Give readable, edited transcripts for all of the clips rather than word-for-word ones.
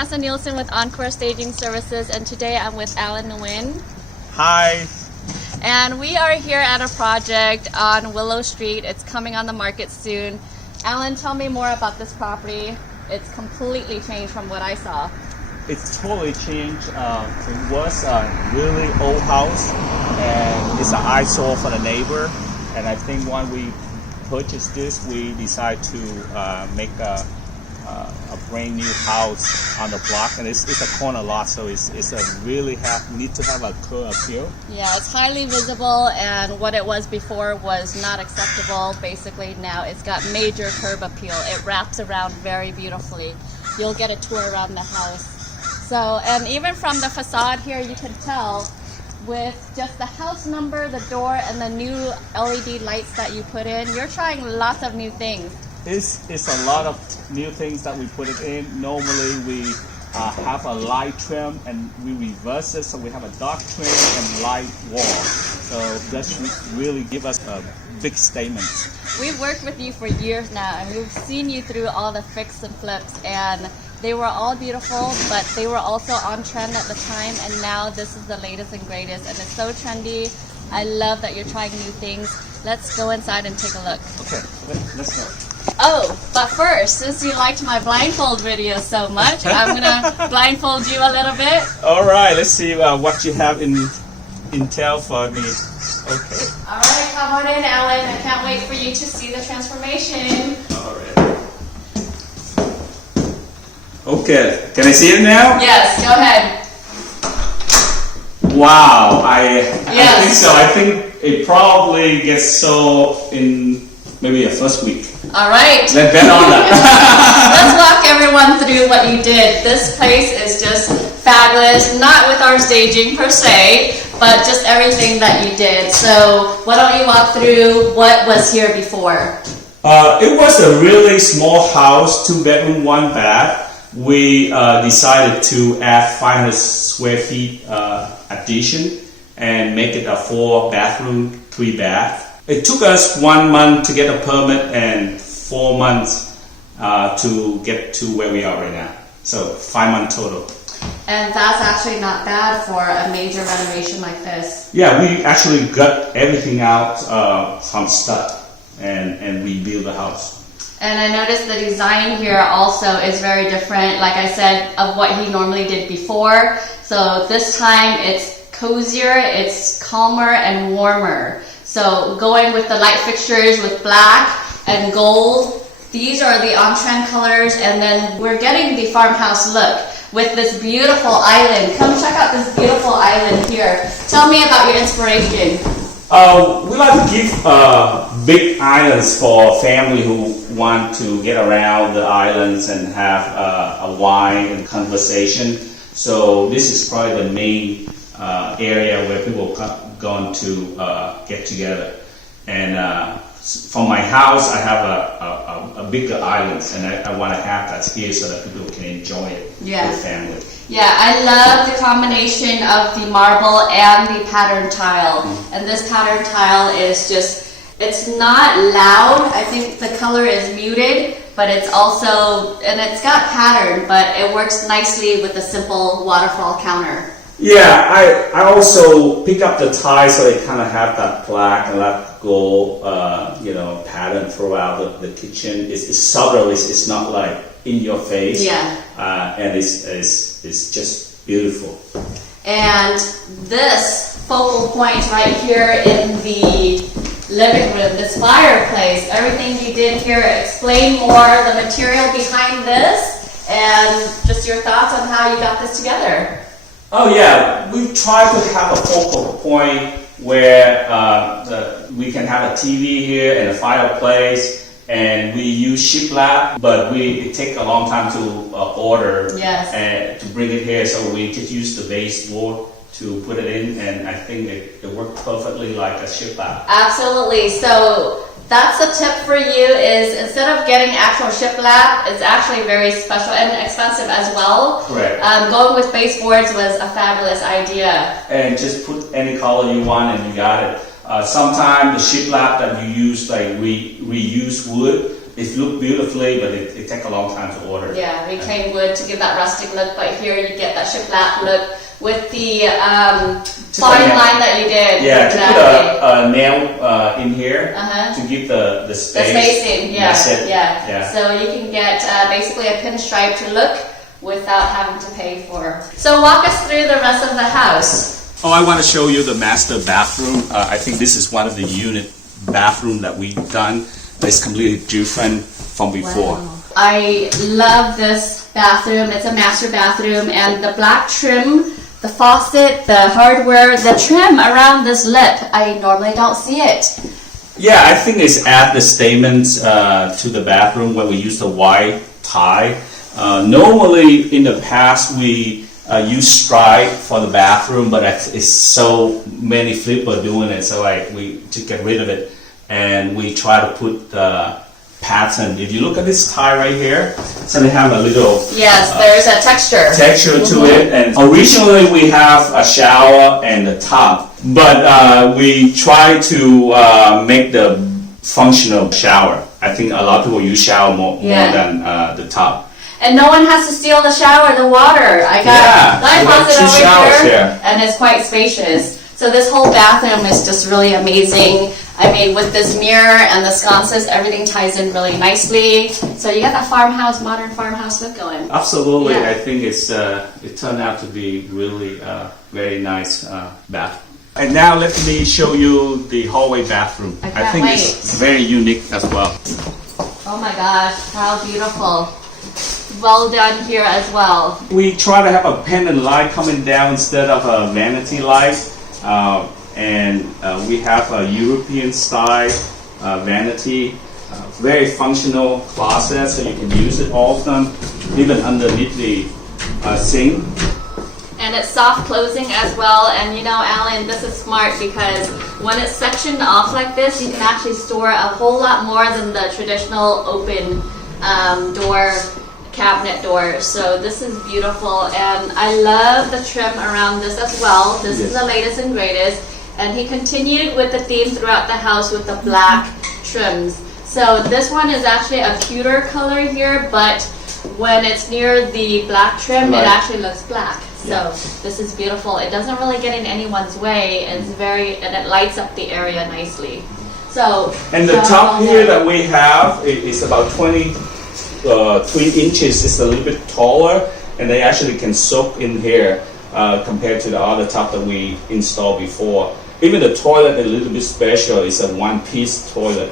Vanessa Nielsen with Encore Staging Services, and today I'm with Alan Nguyen. Hi. And we are here at a project on Willow Street. It's coming on the market soon. Alan, tell me more about this property. It's completely changed from what I saw. It's totally changed. It was a really old house, and it's an eyesore for the neighbor. And I think when we purchased this, we decided to make a brand new house on the block, and it's a corner lot, so it's a really need to have a curb appeal. Yeah, it's highly visible, and what it was before was not acceptable. Basically now it's got major curb appeal. It wraps around very beautifully. You'll get a tour around the house. So, and even from the facade here, you can tell with just the house number, the door, and the new LED lights that you put in, you're trying lots of new things. It's a lot of new things that we put it in. Normally we have a light trim and we reverse it, so we have a dark trim and light wall. So that's really give us a big statement. We've worked with you for years now, and we've seen you through all the fix and flips, and they were all beautiful, but they were also on trend at the time, and now this is the latest and greatest, and it's so trendy. I love that you're trying new things. Let's go inside and take a look. Okay, let's go. Oh, but first, since you liked my blindfold video so much, I'm gonna blindfold you a little bit. All right, let's see what you have in intel for me. Okay. All right, come on in, Alan. I can't wait for you to see the transformation. All right. Okay, can I see it now? Yes, go ahead. Wow, I think so. I think it probably gets sold in maybe a first week. All right. Let's bet on that. Let's walk everyone through what you did. This place is just fabulous, not with our staging per se, but just everything that you did. So why don't you walk through what was here before? It was a really small house, 2-bedroom, 1 bath. We decided to add 500 square feet addition and make it a 4-bathroom, 3-bath. It took us 1 month to get a permit and 4 months to get to where we are right now. So 5 months total. And that's actually not bad for a major renovation like this. Yeah, we actually got everything out from stud and rebuild the house. And I noticed the design here also is very different, like I said, of what he normally did before. So this time it's cozier, it's calmer and warmer. So going with the light fixtures with black and gold, these are the on-trend colors, and then we're getting the farmhouse look with this beautiful island. Come check out this beautiful island here. Tell me about your inspiration. We like to give big islands for family who want to get around the islands and have a wine and conversation. So this is probably the main area where people going to get together. And from my house, I have a bigger islands, and I want to have that here so that people can enjoy it with family. Yeah, I love the combination of the marble and the pattern tile. And this pattern tile is just, it's not loud. I think the color is muted, but it's also, and it's got pattern, but it works nicely with the simple waterfall counter. Yeah, I also pick up the ties so they kind of have that black and that gold, pattern throughout the kitchen. It's subtle. It's not like in your face. Yeah. And it's just beautiful. And this focal point right here in the living room, this fireplace, everything you did here, explain more the material behind this and just your thoughts on how you got this together. Oh yeah, we try to have a focal point where we can have a TV here and a fireplace, and we use shiplap, but it takes a long time to order and to bring it here, so we just use the baseboard to put it in, and I think it worked perfectly like a shiplap. Absolutely. So that's a tip for you, is instead of getting actual shiplap, it's actually very special and expensive as well. Correct. Going with baseboards was a fabulous idea. And just put any color you want and you got it. Sometimes the shiplap that you use, like reuse wood, it looked beautifully, but it takes a long time to order. Yeah, reclaimed wood to give that rustic look, but here you get that shiplap look with the fine line that you did. Yeah, exactly. to put a nail in here Uh-huh. to give the The space. spacing, yeah, That's it. yeah. So you can get basically a pinstriped look without having to pay for. So walk us through the rest of the house. Oh, I want to show you the master bathroom. I think this is one of the unit bathroom that we've done. It's completely different from before. Wow. I love this bathroom. It's a master bathroom, and the black trim, the faucet, the hardware, the trim around this lip, I normally don't see it. Yeah, I think it's add the statements to the bathroom when we use the white tile. Normally in the past we use stripe for the bathroom, but it's so many flipper doing it, so we to get rid of it, and we try to put the pattern. If you look at this tile right here, so they have a little Yes, there's a texture. To it. And originally we have a shower and a tub, but we try to make the functional shower. I think a lot of people use shower more than the tub. And no one has to steal the shower, the water. I got my faucet over here, and it's quite spacious. So this whole bathroom is just really amazing. I mean, with this mirror and the sconces, everything ties in really nicely. So you got that farmhouse, modern farmhouse look going. Absolutely, Yeah. I think it turned out to be really very nice bathroom. And now let me show you the hallway bathroom. I think can't it's very unique as well. Oh my gosh, how beautiful. Well done here as well. We try to have a pendant light coming down instead of a vanity light. And we have a European style vanity, very functional closet, so you can use it often, even underneath the sink. And it's soft closing as well. And you know, Alan, this is smart because when it's sectioned off like this, you can actually store a whole lot more than the traditional open door, cabinet door. So this is beautiful, and I love the trim around this as well. This is the latest and greatest, and he continued with the theme throughout the house with the black trims. So this one is actually a pewter color here, but when it's near the black trim, it actually looks black. So this is beautiful. It doesn't really get in anyone's way. It's and it lights up the area nicely. So and the top here that we have is about 23 inches. It's a little bit taller, and they actually can soak in here compared to the other top that we installed before. Even the toilet is a little bit special. It's a one-piece toilet.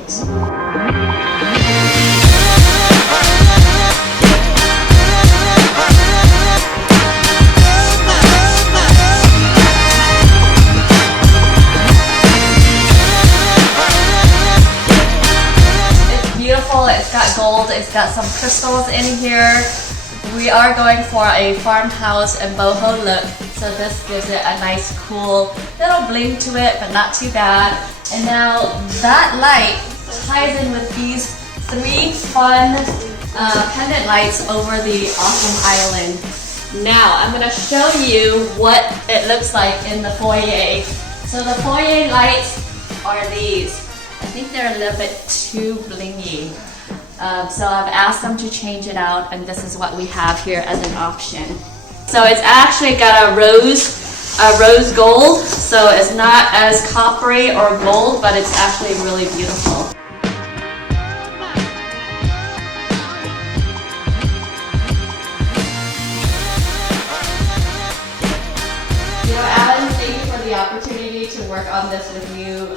It's got gold, it's got some crystals in here. We are going for a farmhouse and boho look, so this gives it a nice cool little bling to it, but not too bad. And now that light ties in with these three fun pendant lights over the awesome island. Now I'm going to show you what it looks like in the foyer. So the foyer lights are these. I think they're a little bit too blingy. So I've asked them to change it out, and this is what we have here as an option. So it's actually got a rose gold, so it's not as coppery or gold, but it's actually really beautiful. You know, Alan, thank you for the opportunity to work on this with you.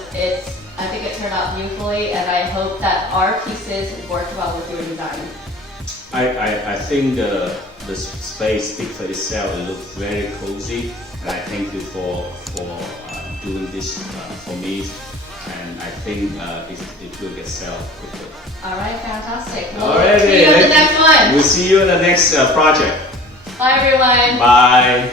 I think it turned out beautifully, and I hope that our pieces work well with your design. I think the space speaks for itself. It looks very cozy, and I thank you for doing this for me. And I think it will get sold quickly. All right, fantastic. Alrighty, See you on the next one. We'll see you in the next project. Bye, everyone. Bye.